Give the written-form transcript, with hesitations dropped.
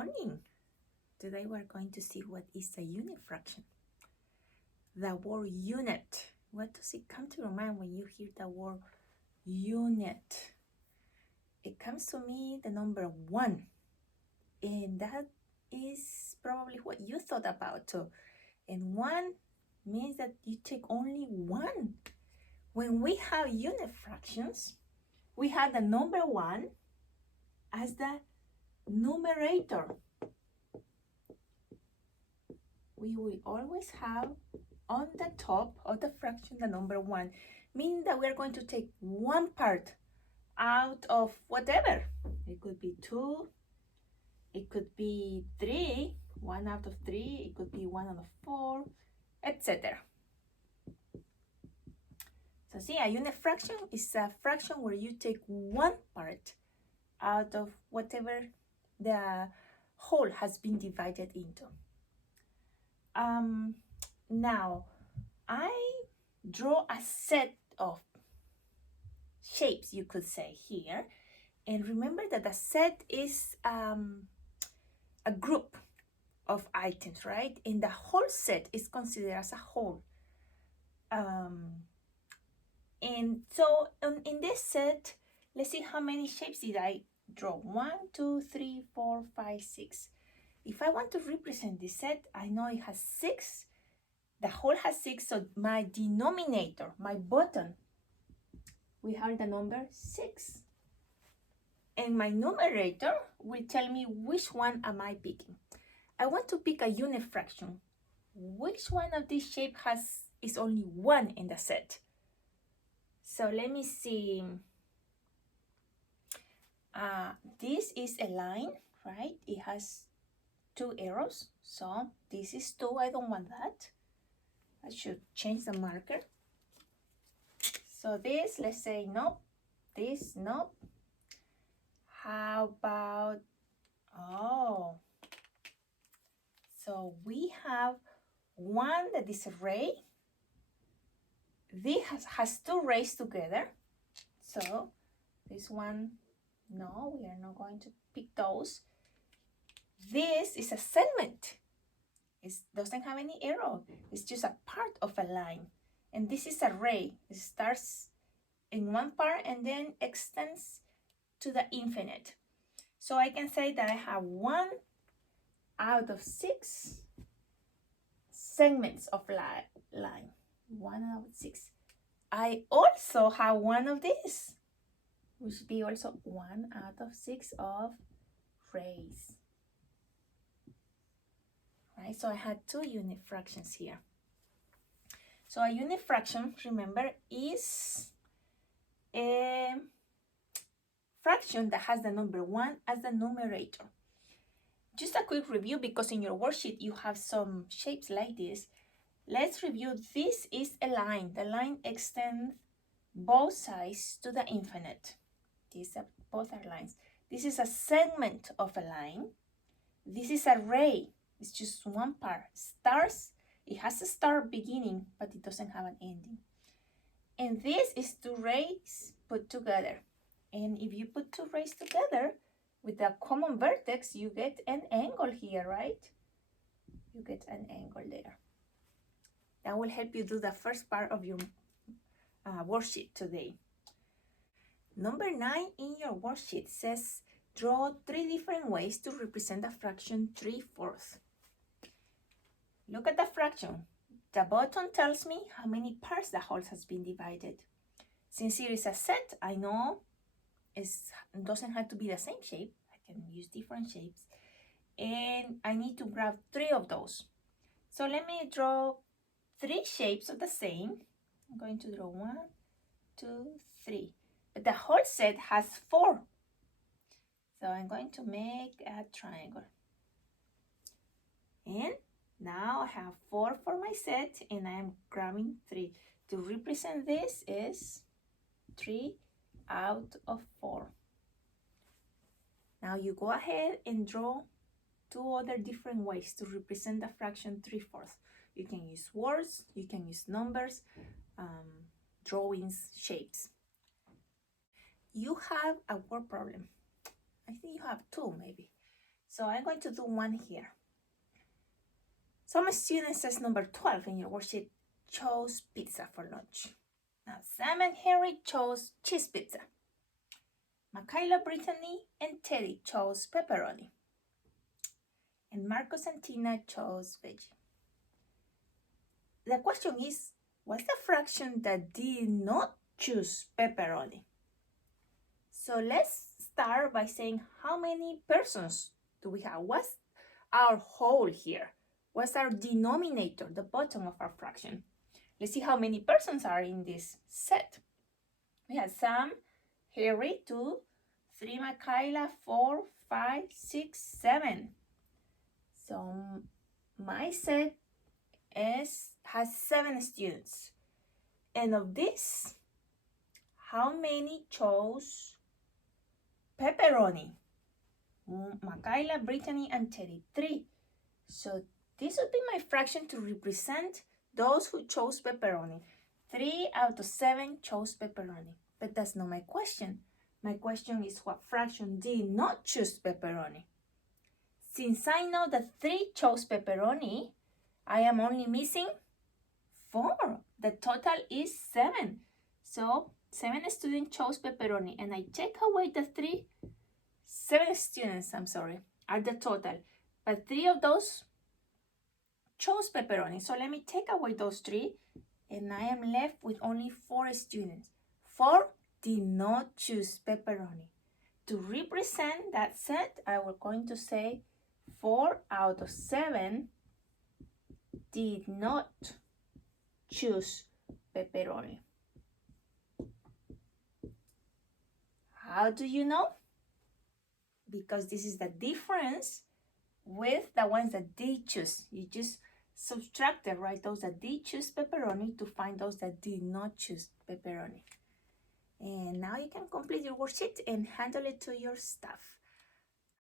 morning. Today we're going to see what is a unit fraction. The word unit. What does it come to your mind when you hear the word unit? It comes to me the number 1. And that is probably what you thought about too. And 1 means that you take only 1. When we have unit fractions, we have the number 1 as the numerator. We will always have on the top of the fraction the number 1, meaning that we are going to take one part out of whatever. It could be 2, it could be 3, 1 out of 3, it could be 1 out of 4, etc. So see, a unit fraction is a fraction where you take one part out of whatever the whole has been divided into. Now, I draw a set of shapes, you could say, here. And remember that a set is a group of items, right? And the whole set is considered as a whole. And so in this set, let's see how many shapes did I draw. 1, 2, 3, 4, 5, 6. If I want to represent this set, I know it has 6. The whole has 6, so my denominator, my bottom, we have the number 6. And my numerator will tell me which one am I picking. I want to pick a unit fraction. Which one of these shapes is only 1 in the set? So let me see. This is a line, right? It has 2 arrows. So this is 2. I don't want that. I should change the marker. So this, let's say no. This, no. How about, so we have one that is a ray. This has 2 rays together. So this one, no, we are not going to pick those. This is a segment. It doesn't have any arrow. It's just a part of a line. And this is a ray. It starts in one part and then extends to the infinite. So I can say that I have 1 out of 6 segments of line. 1 out of 6. I also have 1 of these, which would be also 1 out of 6 of rays. Right, so I had 2 unit fractions here. So a unit fraction, remember, is a fraction that has the number 1 as the numerator. Just a quick review, because in your worksheet you have some shapes like this. Let's review. This is a line. The line extends both sides to the infinite. Both are lines. This is a segment of a line. This is a ray. It's just one part. Stars, it has a start beginning, but it doesn't have an ending. And this is 2 rays put together. And if you put 2 rays together with a common vertex, you get an angle here, right? You get an angle there. That will help you do the first part of your worksheet today. Number 9 in your worksheet says, draw 3 different ways to represent the fraction 3/4. Look at the fraction. The bottom tells me how many parts the whole has been divided. Since it is a set, I know it doesn't have to be the same shape. I can use different shapes. And I need to grab 3 of those. So let me draw 3 shapes of the same. I'm going to draw 1, 2, 3. But the whole set has 4. So I'm going to make a triangle. And now I have 4 for my set, and I'm grabbing 3. To represent this is 3 out of 4. Now you go ahead and draw 2 other different ways to represent the fraction 3/4. You can use words, you can use numbers, drawings, shapes. You have a word problem. I think you have 2 maybe. So I'm going to do one here. Some students, says number 12 in your worksheet, chose pizza for lunch. Now, Sam and Harry chose cheese pizza. Michaela, Brittany, and Teddy chose pepperoni. And Marcos and Tina chose veggie. The question is, what's the fraction that did not choose pepperoni? So let's start by saying how many persons do we have? What's our whole here? What's our denominator, the bottom of our fraction? Let's see how many persons are in this set. We have Sam, Harry, 2, 3, Michaela, 4, 5, 6, 7. So my set has 7 students. And of this, how many chose pepperoni? Michaela, Brittany, and Teddy, 3. So this would be my fraction to represent those who chose pepperoni. 3 out of 7 chose pepperoni. But that's not my question. My question is, what fraction did not choose pepperoni? Since I know that 3 chose pepperoni, I am only missing 4. The total is 7. So 7 students chose pepperoni, and I take away the 3. 7 students, are the total. But 3 of those chose pepperoni. So let me take away those 3, and I am left with only 4 students. 4 did not choose pepperoni. To represent that set, I was going to say 4 out of 7 did not choose pepperoni. How do you know? Because this is the difference with the ones that did choose. You just subtract it, right? Those that did choose pepperoni to find those that did not choose pepperoni. And now you can complete your worksheet and handle it to your staff.